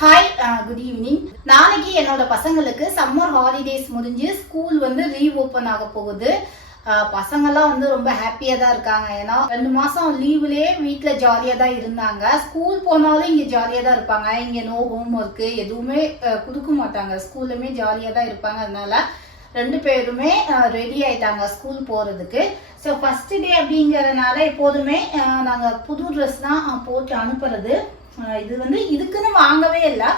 Hi good evening நாளைக்கு என்னோட பசங்களுக்கு சம்மர் ஹாலிடேஸ் முடிஞ்சு ஸ்கூல் வந்து ரீஓப்பன் ஆக போகுது. பசங்கள்லாம் பசங்கெல்லாம் வந்து ரொம்ப ஹாப்பியாக தான் இருக்காங்க. ஏன்னா ரெண்டு மாதம் லீவ்லேயே வீட்டில் ஜாலியாக தான் இருந்தாங்க. ஸ்கூல் போனாலும் இங்கே ஜாலியாக தான் இருப்பாங்க. இங்கே நோ ஹோம் ஒர்க்கு எதுவுமே கொடுக்க மாட்டாங்க. ஸ்கூல்லுமே ஜாலியாக தான் இருப்பாங்க. அதனால ரெண்டு பேருமே ரெடி ஆயிட்டாங்க ஸ்கூல் போகிறதுக்கு ஸோ ஃபர்ஸ்ட் டே அப்படிங்கறதுனால எப்போதுமே நாங்கள் புது ட்ரெஸ் தான் போட்டு அனுப்புறது. இது வந்து இதுக்குன்னு வாங்கவே இல்லை.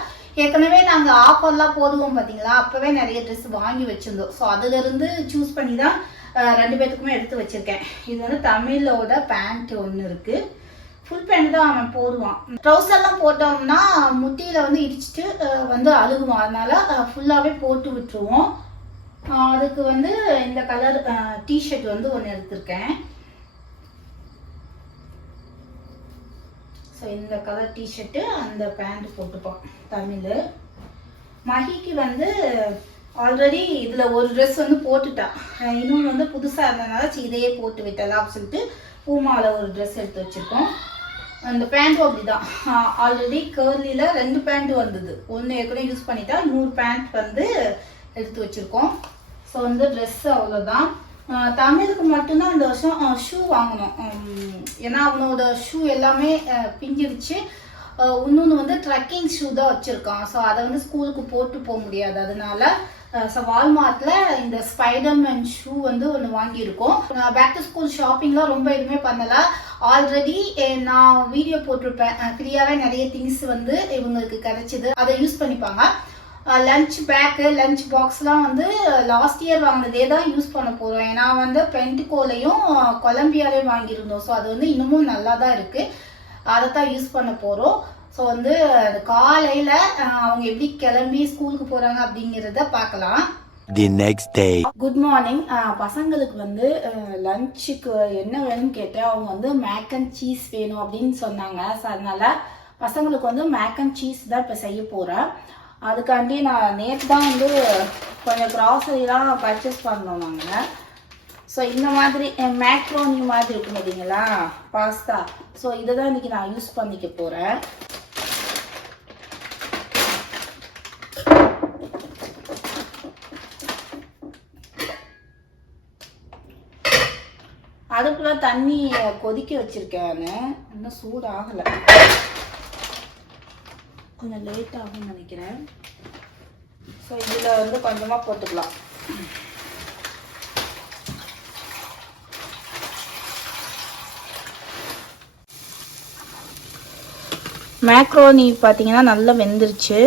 ஏற்கனவே நாங்கள் ஆஃபர்லாம் போடுவோம் பார்த்தீங்களா அப்போவே நிறைய ட்ரெஸ் வாங்கி வச்சுருந்தோம். ஸோ அதுலேருந்து சூஸ் பண்ணி தான் ரெண்டு பேர்த்துக்குமே எடுத்து வச்சுருக்கேன். இது வந்து தமிழோட பேண்ட் ஒன்று இருக்குது ஃபுல் பேண்ட் தான் அவன் போடுவான். ட்ரௌசர்லாம் போட்டோம்னா முட்டியில் வந்து இடிச்சிட்டு வந்து அழுகுவான். அதனால் ஃபுல்லாகவே போட்டு விட்டுருவோம். அதுக்கு வந்து இந்த கலர் டிஷர்ட் வந்து ஒன்று எடுத்திருக்கேன். ஸோ இந்த கலர் டிஷர்ட்டு அந்த பேண்ட் போட்டுப்போம். தமிழ். மஹிக்கு வந்து ஆல்ரெடி இதில் ஒரு ட்ரெஸ் வந்து போட்டுட்டான் இன்னொன்று வந்து புதுசாக இருந்ததுனால இதையே போட்டு விட்டலாம் அப்படின்னு சொல்லிட்டு பூமாவில் ஒரு ட்ரெஸ் எடுத்து வச்சுருக்கோம். அந்த பேண்ட்டும் அப்படிதான். ஆல்ரெடி கேர்லியில் ரெண்டு பேண்ட் வந்தது. ஒன்று ஏற்கனவே யூஸ் பண்ணிட்டா நூறு பேண்ட் வந்து எடுத்து வச்சுருக்கோம். ஸோ வந்து ட்ரெஸ் அவ்வளோதான் தமிழுக்கு மட்டும்தான் இந்த வருஷம் ஷூ வாங்கணும். ஏன்னா அவனோட ஷூ எல்லாமே ஆஹ் பிஞ்சிருச்சு. இன்னொன்று வந்து ட்ரெக்கிங் ஷூ தான் வச்சுருக்கான். ஸோ அதை வந்து ஸ்கூலுக்கு போட்டு போக முடியாது. அதனால ஸோ வால்மார்ட்டில் இந்த ஸ்பைடர்மேன் ஷூ வந்து ஒன்று வாங்கியிருக்கோம். பேக் டு ஸ்கூல் ஷாப்பிங்லாம் ரொம்ப எதுவுமே பண்ணலை. ஆல்ரெடி நான் வீடியோ போட்டிருப்பேன். ஃப்ரீயாகவே நிறைய திங்ஸ் வந்து இவங்களுக்கு கிடைச்சிது. அதை யூஸ் பண்ணிப்பாங்க. லஞ்ச் பேக்கு லஞ்ச் பாக்ஸ்லாம் வந்து லாஸ்ட் இயர் வாங்கினதே தான் யூஸ் பண்ண போகிறோம் ஏன்னா வந்து பென்டிகோலையும் கொலம்பியாலையும் வாங்கியிருந்தோம். ஸோ அது வந்து இன்னமும் நல்லா தான் இருக்குது அதை தான் யூஸ் பண்ண போகிறோம் ஸோ வந்து காலையில் அவங்க எப்படி கிளம்பி ஸ்கூலுக்கு போகிறாங்க அப்படிங்கிறத பார்க்கலாம். The next day. Good morning பசங்களுக்கு வந்து லஞ்சுக்கு என்ன வேணும்னு கேட்டேன். அவங்க வந்து மேக் அண்ட் சீஸ் வேணும் அப்படின்னு சொன்னாங்க. ஸோ அதனால பசங்களுக்கு வந்து மேக் அண்ட் சீஸ் தான் இப்போ செய்ய போகிறேன் அதுக்காண்டி நான் நேற்று தான் வந்து கொஞ்சம் க்ராசரிலாம் பர்ச்சேஸ் பண்ணோம் நாங்கள் ஸோ இந்த மாதிரி மேக்ரோனி மாதிரி இருக்கும் பார்த்தீங்களா? பாஸ்தா ஸோ இதை தான் இன்றைக்கி நான் யூஸ் பண்ணிக்க போகிறேன் அதுக்குள்ளே தண்ணி கொதிக்க வச்சிருக்கேன் இன்னும் சூடாகலை. கொஞ்சம் லேட் ஆகும்னு நினைக்கிறேன். ஸோ இதில் வந்து கொஞ்சமாக போட்டுக்கலாம். மேக்ரோனி பார்த்தீங்கன்னா நல்லா வெந்துருச்சு.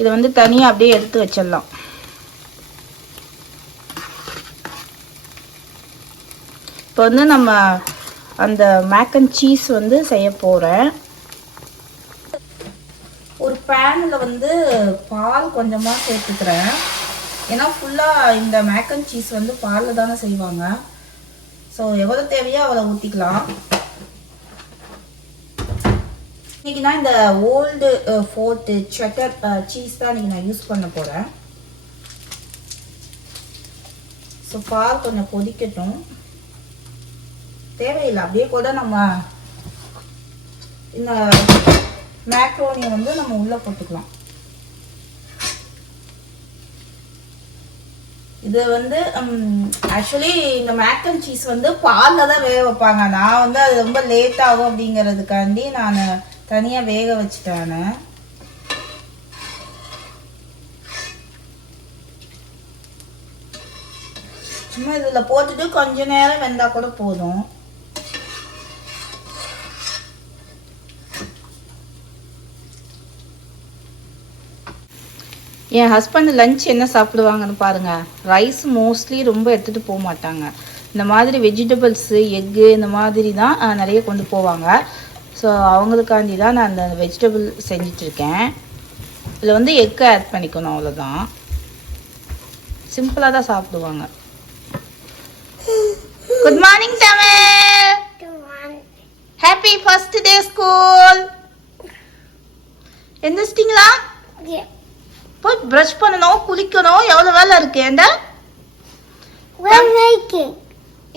இதை வந்து தனியாக அப்படியே எடுத்து வச்சிடலாம். இப்போ வந்து நம்ம அந்த மேக் அண்ட் சீஸ் வந்து செய்ய போகிறேன் பேனில் வந்து பால் கொஞ்சமாக சேர்த்துக்கிறேன். ஏன்னா ஃபுல்லாக இந்த மேக்கன் சீஸ் வந்து பாலில் தானே செய்வாங்க. ஸோ எவ்வளோ தேவையோ அவ்வளோ ஊற்றிக்கலாம் இன்றைக்கி நான் இந்த ஓல்டு ஃபோர்ட்டு செட்டர் சீஸ் தான் இன்றைக்கி நான் யூஸ் பண்ண போகிறேன் ஸோ பால் கொஞ்சம் கொதிக்கட்டும். தேவையில்லை. அப்படியே கூட நம்ம இந்த மேக்ரோனியை வந்து நம்ம உள்ளே போட்டுக்கலாம். இது வந்து ஆக்சுவலி இந்த மேக் அண்ட் சீஸ் வந்து பாலில் தான் வேக வைப்பாங்க. நான் வந்து அது ரொம்ப லேட் ஆகும் அப்படிங்கிறதுக்காண்டி நான் தனியாக வேக வச்சுட்டேன் சும்மா இதில் போட்டுட்டு கொஞ்ச நேரம் வெந்தால் கூட போதும். என் ஹஸ்பண்ட் லஞ்ச் என்ன சாப்பிடுவாங்கன்னு பாருங்க. ரைஸ் மோஸ்ட்லி ரொம்ப எடுத்துகிட்டு போக மாட்டாங்க. இந்த மாதிரி வெஜிடபிள்ஸு எக்கு இந்த மாதிரி தான் நிறைய கொண்டு போவாங்க. ஸோ அவங்களுக்காண்டி தான் நான் அந்த வெஜிடபிள் செஞ்சிட்ருக்கேன் இதில் வந்து எக்கு ஆட் பண்ணிக்கணும் அவ்வளோதான் சிம்பிளாக தான் சாப்பிடுவாங்க. Good morning Tamil happy first day school எந்திரிச்சிட்டிங்களா? போய் ப்ரஷ் பண்ணணும் குளிக்கணும் எவ்வளோ வேலை இருக்கு? ஏண்டா?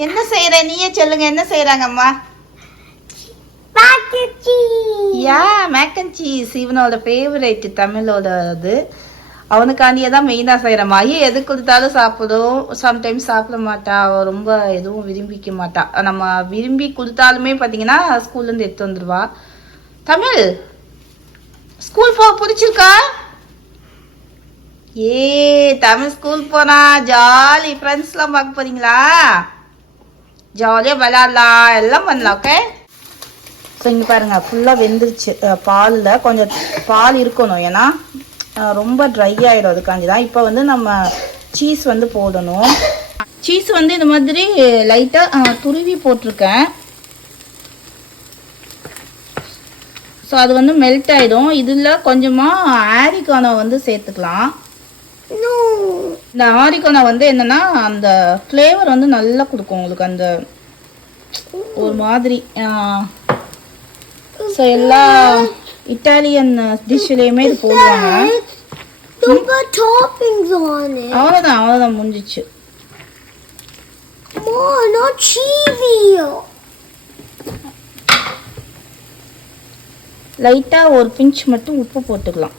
என்ன செய்யற நீயே சொல்லுங்க என்ன செய்யறாங்க அம்மா. யா மேக் அண்ட் சீஸ் இவனோட ஃபேவரேட் தமிழோட இது அவனுக்காண்டியே தான் மெயினாக செய்கிற மாதிரி எது கொடுத்தாலும் சாப்பிடும். சம்டைம்ஸ் சாப்பிட மாட்டா. அவள் ரொம்ப எதுவும் விரும்பிக்க மாட்டா. நம்ம விரும்பி கொடுத்தாலுமே பார்த்தீங்கன்னா ஸ்கூல்லேருந்து எடுத்து வந்துடுவா தமிழ் ஸ்கூல் போக பிடிச்சிருக்கா? ஏ தமிழ் ஸ்கூல் போனா ஜாலி ஃப்ரெண்ட்ஸ்லாம் பார்க்க போறீங்களா? ஜாலியாக விளாட்லாம் எல்லாம் பண்ணலாம் ஓகே ஸோ இங்கே பாருங்க ஃபுல்லாக வெந்துருச்சு. பாலில் கொஞ்சம் பால் இருக்கணும். ஏன்னா ரொம்ப ட்ரை ஆகிடும் அதுக்காண்டி தான். இப்போ வந்து நம்ம சீஸ் வந்து போடணும். சீஸ் வந்து இந்த மாதிரி லைட்டாக துருவி போட்டிருக்கேன். ஸோ அது வந்து மெல்ட் ஆகிடும் இதில் கொஞ்சமாக ஆரிக்கானோ வந்து சேர்த்துக்கலாம். இந்த ஆரிகானோ வந்து என்னன்னா அந்த ஃப்ளேவர் வந்து நல்லா கொடுக்கும் உங்களுக்கு அந்த ஒரு மாதிரி. ஸோ எல்லா இட்டாலியன் டிஷ்லேயுமே இது போடுவாங்க. அவ்வளோதான் அவ்வளோதான் முடிஞ்சிச்சு. லைட்டாக ஒரு பிஞ்ச் மட்டும் உப்பு போட்டுக்கலாம்.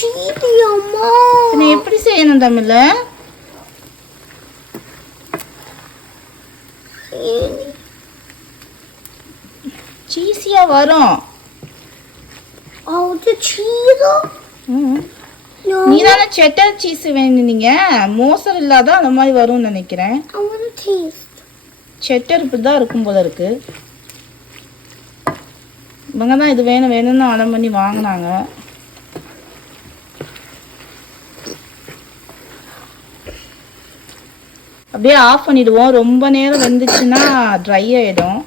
Mom. பின்ன எப்படி செய்யணும் தமிழ்ல சீஸியாக வரும்? ம் No. நீ தானே செட்டர் சீஸ் வேணுனீங்க மோசர் இல்லாத அந்த மாதிரி வரும்னு நினைக்கிறேன். செட்டர் இப்படி தான் இருக்கும் போல இருக்கு இவங்க தான் இது வேணும் வேணும்னு அடம் பண்ணி வாங்கினாங்க அப்படியே ஆஃப் பண்ணிடுவோம். ரொம்ப நேரம் வெந்துச்சுன்னா ட்ரை ஆகிடும்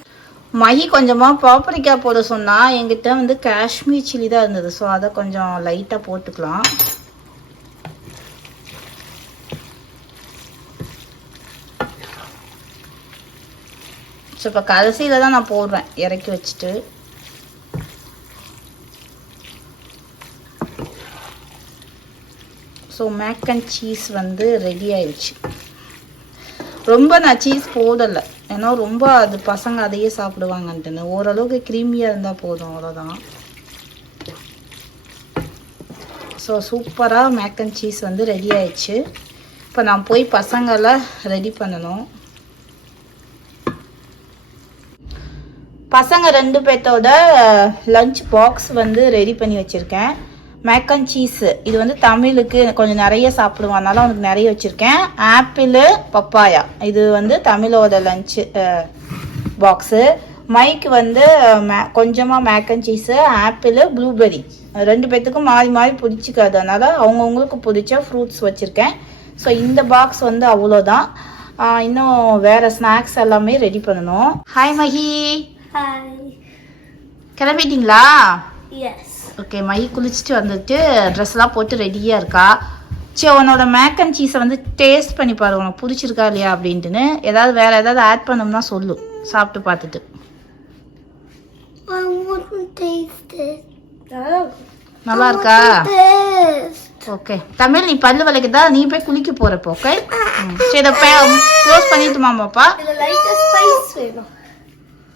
மகி கொஞ்சமாக பாப்பரிக்காய் போட சொன்னால் எங்கிட்ட வந்து காஷ்மீர் சில்லி தான் இருந்தது. ஸோ அதை கொஞ்சம் லைட்டாக போட்டுக்கலாம். ஸோ இப்போ கடைசியில் தான் நான் போடுறேன். இறக்கி வச்சுட்டு. ஸோ மேக் அண்ட் சீஸ் வந்து ரெடி ஆயிடுச்சு. ரொம்ப நான் சீஸ் போடலை. ஏன்னா ரொம்ப அது பசங்க அதையே சாப்பிடுவாங்கன்ட்டுன்னு. ஓரளவுக்கு க்ரீமியாக இருந்தால் போதும் அவ்வளோதான் ஸோ சூப்பராக மேக் அண்ட் சீஸ் வந்து ரெடி ஆயிடுச்சு. இப்போ நான் போய் பசங்களை ரெடி பண்ணணும். பசங்க ரெண்டு பேர்த்தோட லஞ்ச் பாக்ஸ் வந்து ரெடி பண்ணி வச்சுருக்கேன். மேக் அண்ட் சீஸ் இது வந்து தமிழுக்கு கொஞ்சம் நிறைய சாப்பிடுவான் அதனால அவனுக்கு நிறைய வச்சுருக்கேன். ஆப்பிள் பப்பாயா இது வந்து தமிழோட லஞ்சு பாக்ஸு மைக்கு வந்து மே கொஞ்சமாக mac and cheese apple blueberry ரெண்டு பேர்த்துக்கும் மாறி மாறி பிடிச்சிக்காது. அதனால் அவங்கவுங்களுக்கு பிடிச்ச ஃப்ரூட்ஸ் வச்சுருக்கேன். ஸோ இந்த பாக்ஸ் வந்து அவ்வளோதான். இன்னும் வேறு ஸ்நாக்ஸ் எல்லாமே ரெடி பண்ணணும். ஹாய் மஹி. கிளம்பிட்டீங்களா? Yes. ஓகே மை குளிச்சுட்டு வந்துட்டு ட்ரெஸ்லாம் போட்டு ரெடியாக இருக்கா? சரி உன்னோட மேக் அண்ட் சீஸை வந்து டேஸ்ட் பண்ணி பாரு உனக்கு பிடிச்சிருக்கா இல்லையா அப்படின்ட்டுன்னு. ஏதாவது வேறு ஏதாவது ஆட் பண்ணோம்னா சொல்லு. சாப்பிட்டு பார்த்துட்டு. I want to taste it. நல்லா இருக்கா. ஓகே தமிழ் நீ பல்லு விளக்குதா நீ போய் குளிக்க போகிறப்போ ஓகே சரி இதை க்ளோஸ் பண்ணிட்டுமா பாப்பா?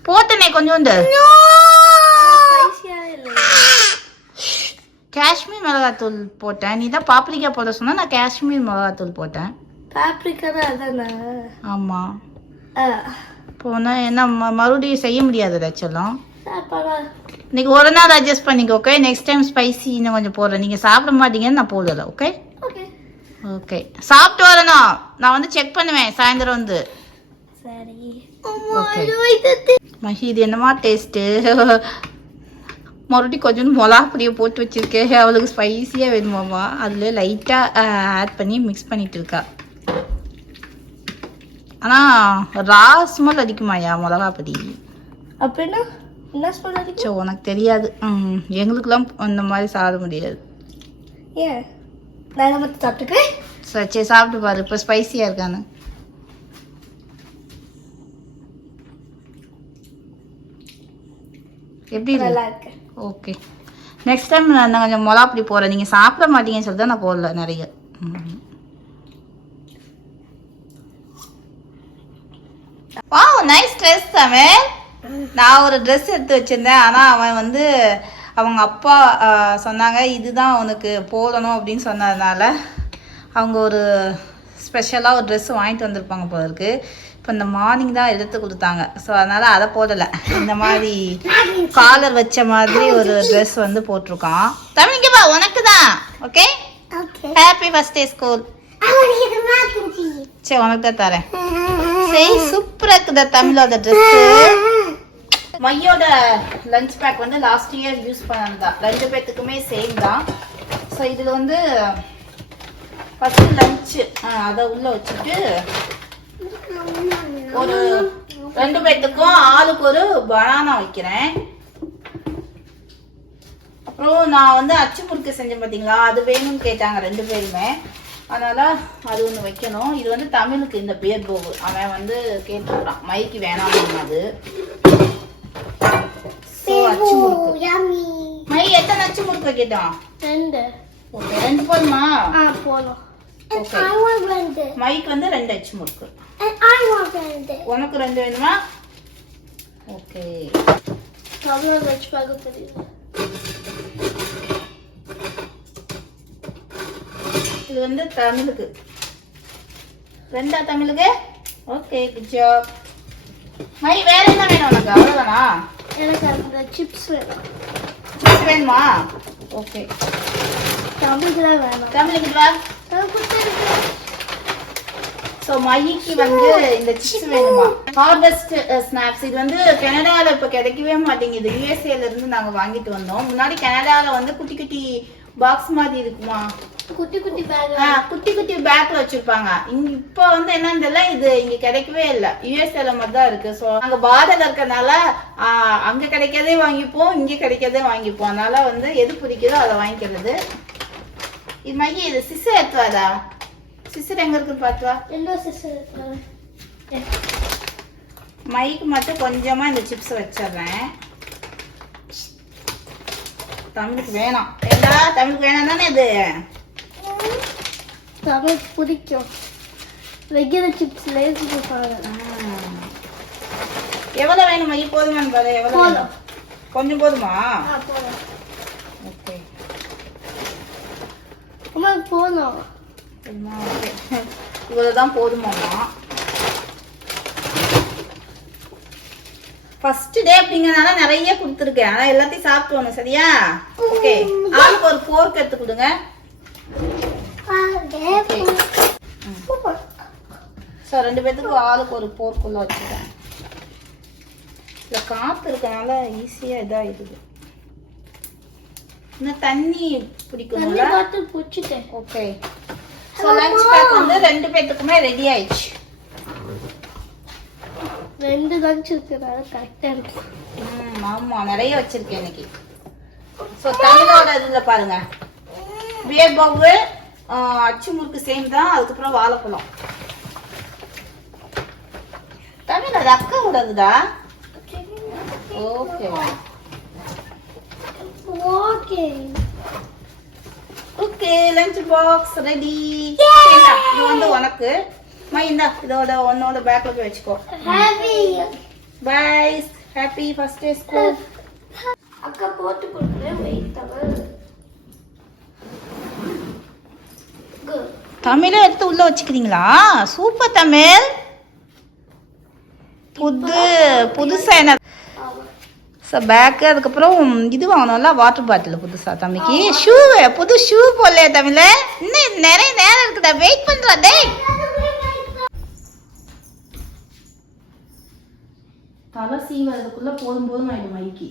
போட்டனே கொஞ்சோண்டு. காஷ்மீர் மிளகாத்தூள் போட்டேன். நீ தான் பாப்ரிக்கா போட சொன்னா நான் காஷ்மீர் மிளகாத்தூள் போட்டேன். Paprika அதனா? ஆமாம். போனால் என்ன மறுபடியும் செய்ய முடியாது ரச்சலம். இன்னைக்கு ஒரு நாள் அட்ஜஸ்ட் பண்ணிக்கோ ஓகே நெக்ஸ்ட் டைம் ஸ்பைசி இன்னும் கொஞ்சம் போடுறேன். நீங்கள் சாப்பிட மாட்டீங்கன்னு நான் போடல ஓகே. ஓகே சாப்பிட்டு வரணும். நான் வந்து செக் பண்ணுவேன் சாயந்தரம் வந்து. மஹி இது என்னமா டேஸ்ட்டு மறுபடியும் கொஞ்சம் மிளகா பொடியை போட்டு வச்சிருக்கேன். அவளுக்கு ஸ்பைசியாக வேணுமாமா அதில் லைட்டாக ஆட் பண்ணி மிக்ஸ் பண்ணிட்டு இருக்கா. ஆனால் ரா ஸ்மெல் அடிக்குமாயா மிளகா பொடி? அப்படின்னா என்ன? ஸ்மெல் ஸோ உனக்கு தெரியாது. ம் எங்களுக்கெல்லாம் அந்த மாதிரி சாப்பிட முடியாது. ஏன் நான் மட்டும் சாப்பிட்டுக்கிறேன் சரி சரி சாப்பிட்டு பாரு இப்போ ஸ்பைசியாக இருக்கான்னு. எப்படி நல்லா இருக்கு. ஓகே நெக்ஸ்ட் டைம் நான் கொஞ்சம் மொளா அப்படி போகிறேன் நீங்கள் சாப்பிட மாட்டீங்கன்னு சொல்லி தான் நான் போடல நிறைய. வா நைஸ் ட்ரெஸ் தமிழ் நான் ஒரு ட்ரெஸ் எடுத்து வச்சிருந்தேன். ஆனால் அவன் வந்து அவங்க அப்பா சொன்னாங்க இதுதான் அவனுக்கு போடணும் அப்படின்னு சொன்னதுனால அவங்க ஒரு ஸ்பெஷலாக ஒரு ட்ரெஸ் வாங்கிட்டு வந்திருப்பாங்க போல இருக்கு. இப்போ இந்த மார்னிங் தான் எடுத்து கொடுத்தாங்க. ஸோ அதனால் அதை போடலை. இந்த மாதிரி காலர் வச்ச மாதிரி ஒரு ட்ரெஸ் வந்து போட்டிருக்கான். தமிழ் இங்கே பா உனக்கு தான் okay. Happy first day school. சரி உனக்கு தான் தரேன். சரி சூப்பராக இருக்குதா தமிழோட ட்ரெஸ்ஸு மையோட லஞ்ச் பேக் வந்து லாஸ்ட் இயர் யூஸ் பண்ணதா ரெண்டு பேர்த்துக்குமே சேம் தான். ஸோ இதில் வந்து ஃபஸ்ட்டு லஞ்சு அதை உள்ளே வச்சுட்டு ஒரு ரெண்டு பேர்த்துக்கும் ஆளுக்கு ஒரு பனானா வைக்கிறேன். அப்புறம் நான் வந்து அச்சு முறுக்கு செஞ்சேன் பார்த்தீங்களா அது வேணும்னு கேட்டாங்க ரெண்டு பேருமே. அதனால அது ஒன்று வைக்கணும். இது வந்து தமிழுக்கு இந்த பேர் போகு அவன் வந்து கேட்டுக்கிறான் மைக்கு வேணாம் அது ஸோ அச்சு முறுக்கு. மை எத்தனை அச்சு முறுக்கு வைக்கட்டும்? And ஓகே ரெண்டு போதுமா. Okay. I want render. மைக்கு வந்து ரெண்டு அச்சு முறுக்கு want render. உனக்கு ரெண்டு வேணுமா? Okay which bag of it? இது வந்து தமிழுக்கு. ரெண்டா தமிழுக்கு? ஓகே குட் ஜாப் மை வேற என்ன வேணும் உனக்கு? அவ்வளோதானா எனக்கு அந்த சிப்ஸ் வேணுமா. ஓகே தமிழுக்கு தான் வேணும் தமிழுக்கு வா நான் கொடுத்தேன் ஸோ மைக்கு வந்து இந்த சிப்ஸ் வேணுமா? ஹார்வெஸ்ட் ஸ்நாக்ஸ் இது வந்து கனடாவில் இப்போ கிடைக்கவே மாட்டேங்குது. யூஎஸ்ஏல இருந்து நாங்கள் வாங்கிட்டு வந்தோம். முன்னாடி கனடாவில் வந்து குட்டி குட்டி பாக்ஸ் மாதிரி இருக்குமா? குட்டி குட்டி பேக் குட்டி குட்டி பேக்ல வச்சிருப்பாங்க. இங்க இப்போ வந்து என்னன்னு தெரியல. இது இங்க கிடைக்கவே இல்லை. யூஎஸ்ஏல மட்டும் தான் இருக்கு. ஸோ அங்க பார்டர்ல இருக்கறனால ஆ, அங்க கிடைக்கிறதே வாங்கிப்போம் இங்க கிடைக்கிறதே வாங்கிப்போம். அதனால வந்து எது பிடிக்குதோ அதை வாங்கிக்கிறது. இது மையி இது சிசர் எடுத்து வாடா. சிசர் எங்க இருக்குன்னு பார்த்து வா. எந்த சிஸ்டர் மைக்கு மட்டும் கொஞ்சமா இந்த சிப்ஸ் வச்சிடுறேன். தமிழுக்கு வேணாம். ஏண்டா தமிழுக்கு வேணாம் தானே இது? தமிழ் பிடிக்கும். Regular chips Lay's. எவ்வளவு வேணும்? மைய போதுமான்னு பாரு. வேணும்? கொஞ்சம் போதும்? ஓகே அம்மா போதும் இவ்வளவுதான் போதுமாம்மா ஃபர்ஸ்ட் டே அப்படிங்கறனால நிறைய கொடுத்துருக்கேன். ஆனா எல்லாத்தையும் சாப்பிட்டு சரியா? ஓகே ஆளுக்கு ஒரு ஃபோர்க் எடுத்து கொடுங்க. ஸோ ரெண்டு பேத்துக்கு ஆளுக்கு ஒரு போர்க்குள்ள வச்சுட்டேன் இல்லை காற்று இருக்கனால ஈஸியாக இதாகிடுது இன்னும் தண்ணி பிடிக்கணும்ல பார்த்து பிடிச்சிட்டேன். ஓகே ஸோ லஞ்ச் பேக் வந்து ரெண்டு பேத்துக்குமே ரெடி ஆயிடுச்சு. ரெண்டு லஞ்ச் இருக்கிறனால கரெக்டாக இருக்கு. ம் ஆமாம் நிறைய வச்சிருக்கேன் இன்னைக்கு. ஸோ தமிழோட இதில் பாருங்க. பியர் பவு அச்சு முறுக்கு சேம் தான் அதுக்கப்புறம் வாழைப்பழம். தமிழ் அது அக்கா விடாதுடா walking okay lunch box ready இது வந்து உனக்கு. மா இந்தா இதோட உன்னோட பேக்ல வச்சுக்கோ. Heavy bye happy first day school அக்கா போட்டு கொடுக்குறேன். வெயிட் தவிர தமிழை எடுத்து உள்ள வச்சுக்கிறீங்களா? சூப்பர் தமிழ். புது புதுசா என்ன ஸோ பேக்கு அதுக்கப்புறம் இது வாங்கணும்ல வாட்டர் பாட்டில் புதுசா தம்பிக்கு. ஷூ புது ஷூ போடலையே தமிழ இன்னும் நிறைய நேரம் இருக்குதா வெயிட் பண்ணுறா டேய். தலை சீவதுக்குள்ளே போதும் போதும் ஆயிடும் மைக்கு.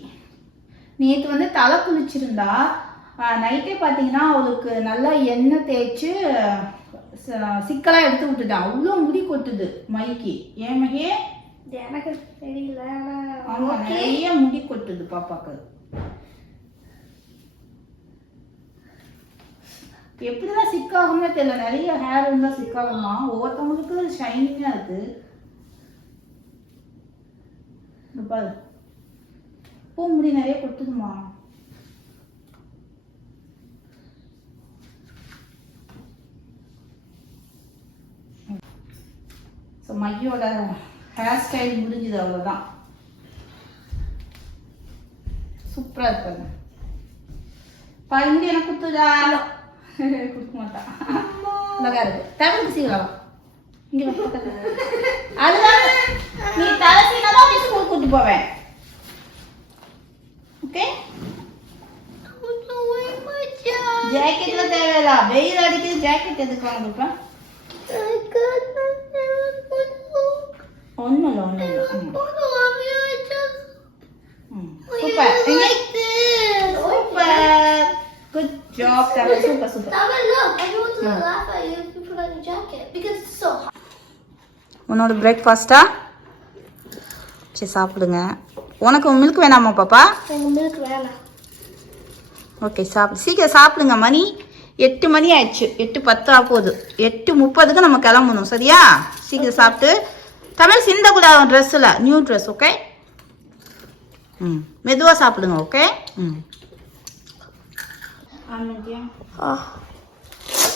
நேற்று வந்து தலை குளிச்சிருந்தா நைட்டே பார்த்தீங்கன்னா அவளுக்கு நல்லா எண்ணெய் தேய்ச்சி ச- எடுத்து விட்டுட்டான் அவ்வளோ முடி கொட்டுது மைக்கு. ஏன் மகே எனக்கு தெரியல ஆமா நிறைய முடி கொட்டுது பாப்பாக்கு. எப்படிதான் சிக்காகும்னே தெரியல. நிறைய ஹேர் இருந்தா சிக்காகுமா ஒவ்வொருத்தவங்களுக்கு ஷைனிங்கா இருக்கு. பாரு. பூ முடி நிறைய கொட்டுதுமா ஸோ மையோட ஹேர் ஸ்டைல் முடிஞ்சுது அவ்வளோதான் சூப்பரா இருக்கு பாருங்க. பா இங்க எனக்கு குத்துதா? கொடுக்க மாட்டான். அழகா இருக்கு வா, பக்கத்துல. அதுதான். நீ தலை சீனாதான் வச்சு ஸ்கூல் கூட்டு போவேன். ஓகே ஜாக்கெட்ல தேவையில்ல. வெயில் அடிக்குது. ஜாக்கெட் எதுக்கு வாங்கிப்பா சூப்பர் சூப்பர் உன்னோட பிரேக்ஃபாஸ்ட்டா சரி சாப்பிடுங்க. உனக்கு மில்க் வேணாமா பாப்பா? ஓகே சாப்பிடு. சீக்கிரம் சாப்பிடுங்க மணி. எட்டு மணி ஆயிடுச்சு. எட்டு பத்து ஆக போகுது. எட்டு முப்பதுக்கு நம்ம கிளம்பணும் சரியா? சீக்கிரம் சாப்பிட்டு தமிழ் சிந்தக்கூடாது ட்ரெஸ்ஸில் நியூ ட்ரெஸ் ஓகே ம். மெதுவாக சாப்பிடுங்க ஓகே ம்.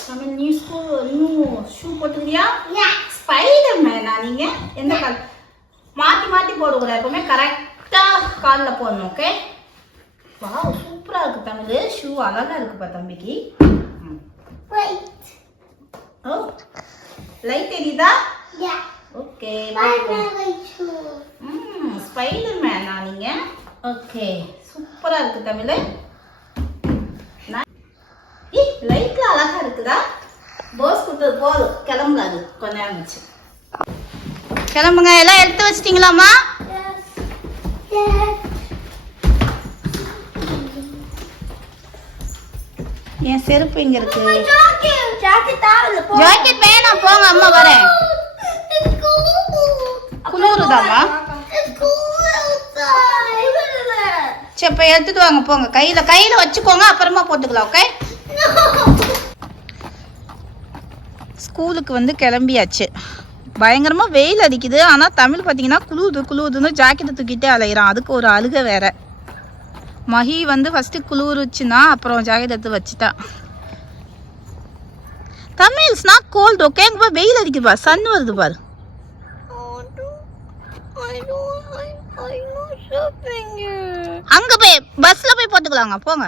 தமிழ் நியூ ஸ்கூ நியூ ஷூ போட்டுக்கிறியா ஸ்பைடர் மேனா நீங்கள் எந்த கால் மாற்றி மாற்றி போடக்கூடாது எப்பவுமே கரெக்டாக காலில் போடணும் ஓகே வாவ் சூப்பரா இருக்கு தமிழ். ஷூ அழகா இருக்குப்பா தம்பிக்கு. ம். ஓ லைட் எரியுதா ஓகே ம் ஸ்பைடர் மேனா நீங்க? ஓகே சூப்பரா இருக்கு தமிழ். லைட்ல அழகா இருக்குதா? போஸ் கொடுத்தது போதும். கிளம்புறாது கொஞ்ச நேரம் வச்சு கிளம்புங்க. எல்லாம் எடுத்து வச்சிட்டீங்களாம்மா? என் செருப்பு இங்க இருக்கு? ஜாக்கெட் வேணாம். போங்க அம்மா வரேன். குளிருதாம்மா? சரி இப்போ எடுத்துட்டு வாங்க போங்க. கையில் கையில் வச்சுக்கோங்க அப்புறமா போட்டுக்கலாம் ஓகே ஸ்கூலுக்கு வந்து கிளம்பியாச்சு. பயங்கரமாக வெயில் அடிக்குது. ஆனால் தமிழ் பார்த்தீங்கன்னா குளுது குளுதுன்னு ஜாக்கெட்டை தூக்கிட்டே அலையிறான். அதுக்கு ஒரு அழுக வேற. மஹி வந்து ஃபஸ்ட்டு குளிருச்சுன்னா அப்புறம் ஜாக்கெட் எடுத்து வச்சுட்டான் தமிழ்ஸ்னா கோல்டு ஓகே இங்க வெயில் அடிக்குது பாரு. சன் வருது பாரு. அங்க போய் பஸ்ல போய் போட்டுக்கலாங்க போங்க.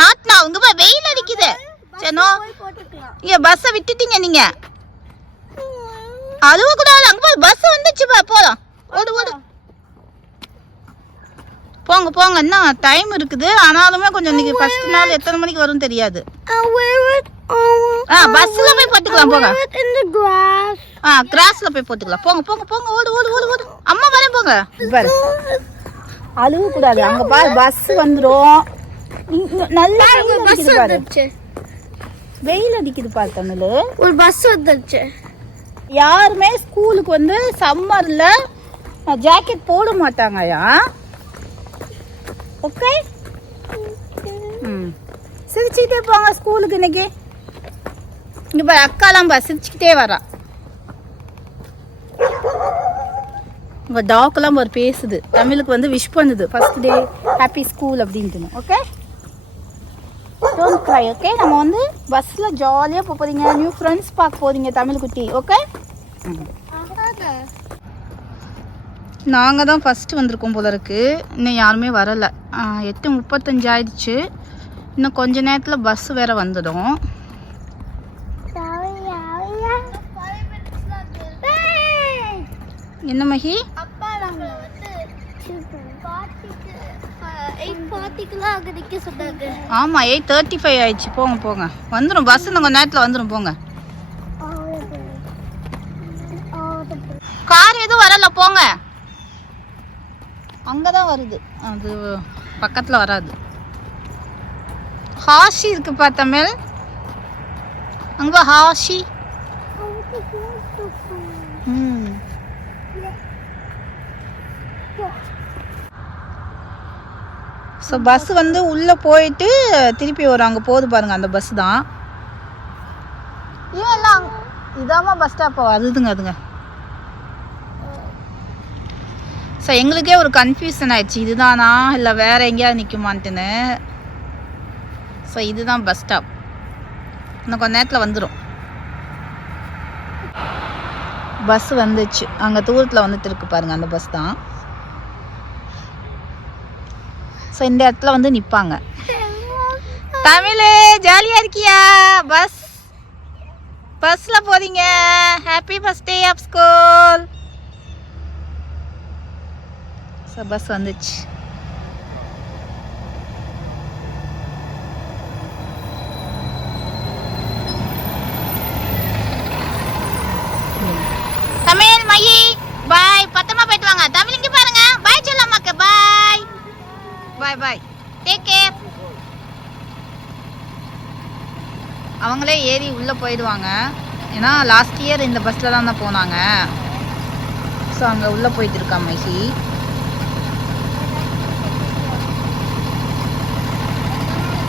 நாட்னா அங்க போய் வெயில் அடிக்குது. சரி இங்க பஸ்ஸை விட்டுட்டீங்க நீங்க. அழுவ கூடாது அங்க போய் பஸ் வந்துச்சு பா போலாம். ஓடு ஓடு. போங்க போங்க. இன்னும் டைம் இருக்குது? ஆனாலுமே கொஞ்சம் இன்னைக்கு ஃபர்ஸ்ட் நாள் எத்தனை மணிக்கு வரும் தெரியாது. பஸ்ல போய் போட்டுக்கலாம் போங்க. ஆ கிராஸ்ல போய் போட்டுக்கலாம் போங்க போங்க போங்க ஓடு ஓடு ஓடு ஓடு. அம்மா வரேன் போங்க. பாரு அழுவ கூடாது அங்க பாரு பஸ் வந்துரும். நல்லா அடிக்குது பாரு. வெயில் அடிக்குது பாரு தமிழ். ஒரு பஸ் வந்துருச்சு. யாருமே ஸ்கூலுக்கு வந்து சம்மர்ல ஜாக்கெட் போட மாட்டாங்கயா ஓகே ம் சிரிச்சுக்கிட்டே போங்க ஸ்கூலுக்கு இன்னைக்கு. இங்க பாரு அக்காலாம் பா சிரிச்சுக்கிட்டே வரா. உங்க டாக்லாம் ஒரு பேசுது. தமிழுக்கு வந்து விஷ் பண்ணுது. ஃபர்ஸ்ட் டே ஹாப்பி ஸ்கூல் அப்படின்ட்டு ஓகே டோன்ட் க்ரை ஓகே நம்ம வந்து பஸ்ஸில் ஜாலியாக போக போகிறீங்க நியூ ஃப்ரெண்ட்ஸ் பார்க்க போகிறீங்க தமிழ் குட்டி ஓகே நாங்கள் தான் ஃபஸ்ட்டு வந்திருக்கோம் போல இருக்கு. இன்னும் யாருமே வரலை. எட்டு முப்பத்தஞ்சு ஆயிடுச்சு. இன்னும் கொஞ்ச நேரத்தில் பஸ் வேற வந்துடும். என்ன மகி? அப்பா வந்து சொன்னாங்க. ஆமாம் எயிட் தேர்ட்டி ஃபைவ் ஆயிடுச்சு. போங்க போங்க. வந்துடும் பஸ் இன்னும் கொஞ்ச நேரத்தில் வந்துடும் போங்க. கார் எதுவும் வரல போங்க. அங்கே தான் வருது. அது பக்கத்தில் வராது. ஹாஷி இருக்குப்பா தமிழ் அங்கே ஹாஷி ம் ஸோ பஸ் வந்து உள்ளே போயிட்டு திருப்பி வரும். அங்கே போகுது பாருங்க அந்த பஸ் தான். ஏன் எல்லாம் இதாம்மா பஸ் ஸ்டாப்பா அதுதுங்க அதுங்க. ஸோ எங்களுக்கே ஒரு கன்ஃபியூஷன் ஆயிடுச்சு. இதுதானா? இல்லை வேற எங்கேயாவது நிற்குமான்ட்டுன்னு ஸோ இதுதான் பஸ் ஸ்டாப் இன்னும் கொஞ்ச நேரத்தில் வந்துடும் பஸ் வந்துச்சு. அங்கே தூரத்தில் வந்துட்டு இருக்கு பாருங்க அந்த பஸ் தான். ஸோ இந்த இடத்துல வந்து நிற்பாங்க தமிழ் ஜாலியாக இருக்கியா? பஸ் பஸ்ஸில் போறீங்க happy first day of school so bus வந்துச்சு தமிழ் மயி பாய் பத்திரமா போயிட்டு வாங்க தமிழ் இங்க பாருங்க பாய் சொல்ல அம்மாக்கு பாய் பாய் பாய் டேக் கேர் அவங்களே ஏறி உள்ளே போயிடுவாங்க. ஏன்னா லாஸ்ட் இயர் இந்த பஸ்ஸில் தான் தான் போனாங்க. ஸோ அங்கே உள்ளே போயிட்டு இருக்கா மைசி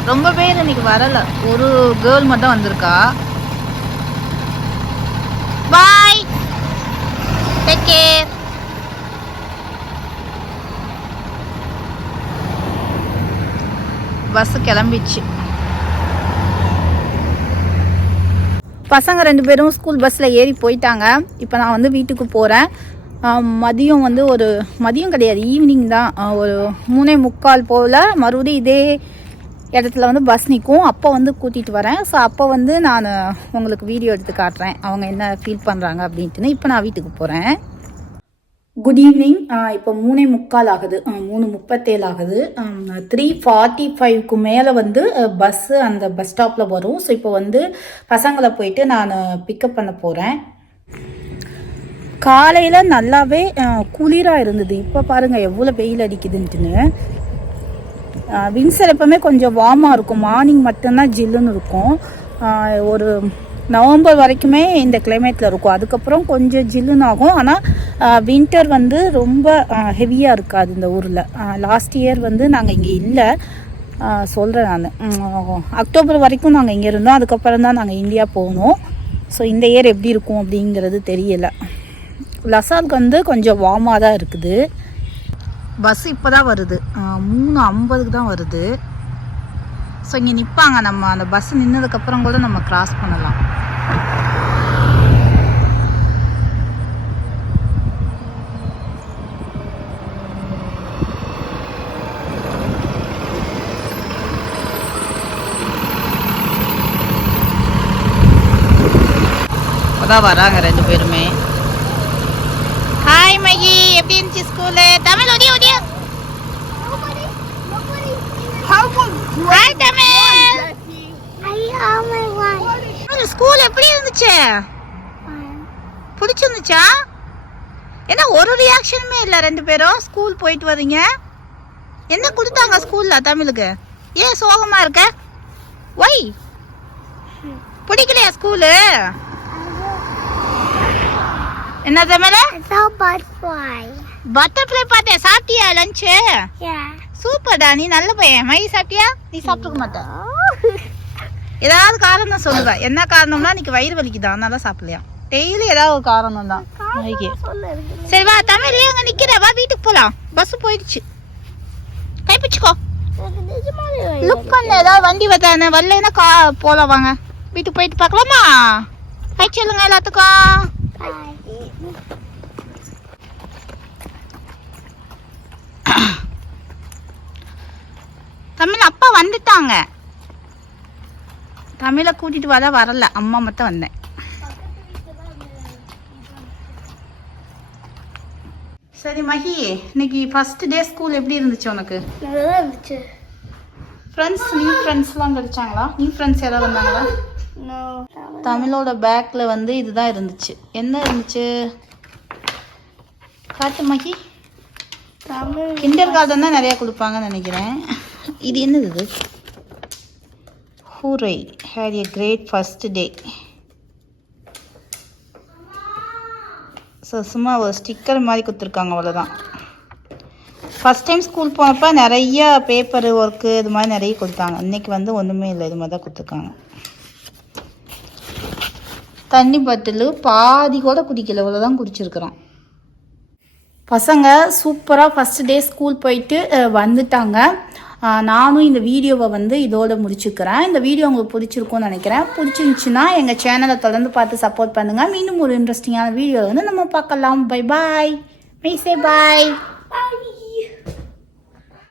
ரொம்ப பேர் இன்னைக்கு வரல. ஒரு கேர்ள் மட்டும் வந்திருக்கா. பாய் டேக் கேர் பஸ் கிளம்பிச்சு. பசங்க ரெண்டு பேரும் ஸ்கூல் பஸ்ஸில் ஏறி போயிட்டாங்க. இப்போ நான் வந்து வீட்டுக்கு போகிறேன் மதியம் வந்து ஒரு மதியம் கிடையாது ஈவினிங் தான். ஒரு மூணே முக்கால் போல் மறுபடியும் இதே இடத்துல வந்து பஸ் நிற்கும் அப்போ வந்து கூட்டிகிட்டு வரேன். ஸோ அப்போ வந்து நான் உங்களுக்கு வீடியோ எடுத்து காட்டுறேன். அவங்க என்ன ஃபீல் பண்ணுறாங்க அப்படின்ட்டுன்னு. இப்போ நான் வீட்டுக்கு போகிறேன் குட் ஈவினிங் இப்போ மூணே முக்கால் ஆகுது. மூணு முப்பத்தேழு ஆகுது. த்ரீ ஃபார்ட்டி ஃபைவ்க்கு மேலே வந்து பஸ்ஸு அந்த பஸ் ஸ்டாப்பில் வரும். ஸோ இப்போ வந்து பசங்களை போயிட்டு நான் பிக்கப் பண்ண போகிறேன் காலையில் நல்லாவே குளிராக இருந்தது. இப்போ பாருங்கள் எவ்வளோ வெயில் அடிக்குதுன்ட்டுன்னு. வின்சர் எப்போவுமே கொஞ்சம் வார்மாக இருக்கும். மார்னிங் மட்டும்தான் ஜில்லுன்னு இருக்கும். ஒரு நவம்பர் வரைக்குமே இந்த கிளைமேட்டில் இருக்கும். அதுக்கப்புறம் கொஞ்சம் ஜில்லுன்னு ஆகும். ஆனால் வின்டர் வந்து ரொம்ப ஹெவியாக இருக்காது இந்த ஊரில். லாஸ்ட் இயர் வந்து நாங்கள் இங்கே இல்லை. சொல்கிறேன் நான். அக்டோபர் வரைக்கும் நாங்கள் இங்கே இருந்தோம். அதுக்கப்புறம் தான் நாங்கள் இந்தியா போனோம். ஸோ இந்த இயர் எப்படி இருக்கும் அப்படிங்கிறது தெரியலை. லசாலுக்கு வந்து கொஞ்சம் வார்மாக தான் இருக்குது. பஸ் இப்போ தான் வருது மூணு ஐம்பதுக்கு தான் வருது. ஸோ இங்கே நிற்பாங்க நம்ம அந்த பஸ் நின்னதுக்கப்புறம் கூட நம்ம கிராஸ் பண்ணலாம். இப்போதான் வராங்க ரெண்டு பேருமே. ஹாய் மகி எப்படி இருந்துச்சு ஸ்கூலு தமிழ் ஒடியா ஒடியா? ஸ்கூல் எப்படி இருந்துச்சு? பிடிச்சிருந்துச்சா? என்ன ஒரு ரியாக்ஷனுமே இல்லை ரெண்டு பேரும்? ஸ்கூல் போயிட்டு வரீங்க என்ன கொடுத்தாங்க ஸ்கூல்ல தமிழுக்கு? ஏன் சோகமா இருக்க? ஒய் பிடிக்கலையா ஸ்கூலு என்ன தமிழ்? பட்டர்ஃப்ளை பார்த்தேன். சாப்பிட்டியா லஞ்சு சூப்பர்டா நீ நல்ல பையன். மை சாப்பிட்டியா? நீ சாப்பிட்டுக்க மாட்ட. ஏதாவது காரணம் சொல்லுவ என்ன காரணம்னா இன்னைக்கு வயிறு வலிக்குதா? அதனால சாப்பிடலையா? டெய்லி ஏதாவது ஒரு காரணம் தான் சரி வா தமிழ் அங்க நிக்கிற? வா வீட்டுக்கு போலாம். பஸ் போயிடுச்சு. கைப்பிச்சுக்கோ லுக் பண்ண ஏதாவது வண்டி வந்தானே. வரலன்னா கா போலாம் வாங்க. வீட்டுக்கு போயிட்டு பார்க்கலாமா? கை சொல்லுங்க எல்லாத்துக்கும். தமிழ் அப்பா வந்துட்டாங்க. தமிழை கூட்டிட்டு வர வரல. அம்மா மட்டும் வந்தேன். சரி மகி இன்னைக்கு ஃபர்ஸ்ட் டே ஸ்கூல் எப்படி இருந்துச்சு உனக்கு? நல்லா இருந்துச்சு. ஃப்ரெண்ட்ஸ் நீ ஃப்ரெண்ட்ஸ்லாம் கிடைச்சாங்களா? நீ ஃப்ரெண்ட்ஸ் யாராவது வந்தாங்களா? தமிழோட பேக்ல வந்து இதுதான் இருந்துச்சு. என்ன இருந்துச்சு? காட்டு மகி. தமிழ். கிண்டர் கார்டன் தான் நிறையா கொடுப்பாங்கன்னு நினைக்கிறேன். இது என்னது இது? Hooray had a great first day so சும்மா ஒரு ஸ்டிக்கர் மாதிரி கொடுத்துருக்காங்க அவ்வளோதான் ஃபஸ்ட் டைம் ஸ்கூல் போனப்போ நிறைய பேப்பர் ஒர்க்கு இது மாதிரி நிறைய கொடுத்தாங்க. இன்னைக்கு வந்து ஒன்றுமே இல்லை இது மாதிரி தான் கொடுத்துருக்காங்க. தண்ணி பாட்டில் பாதி கூட குடிக்கல இவ்வளோதான் குடிச்சிருக்கிறோம். பசங்க சூப்பராக ஃபஸ்ட் டே ஸ்கூல் போயிட்டு வந்துட்டாங்க. நானும் இந்த வீடியோவை வந்து இதோட முடிச்சுக்கிறேன். இந்த வீடியோ உங்களுக்கு பிடிச்சிருக்கும்னு நினைக்கிறேன். பிடிச்சிருந்துச்சுன்னா எங்கள் சேனலை தொடர்ந்து பார்த்து சப்போர்ட் பண்ணுங்கள் மீண்டும் ஒரு இன்ட்ரெஸ்டிங்கான வீடியோ வந்து நம்ம பார்க்கலாம். பை பாய் மெய்சே பாய்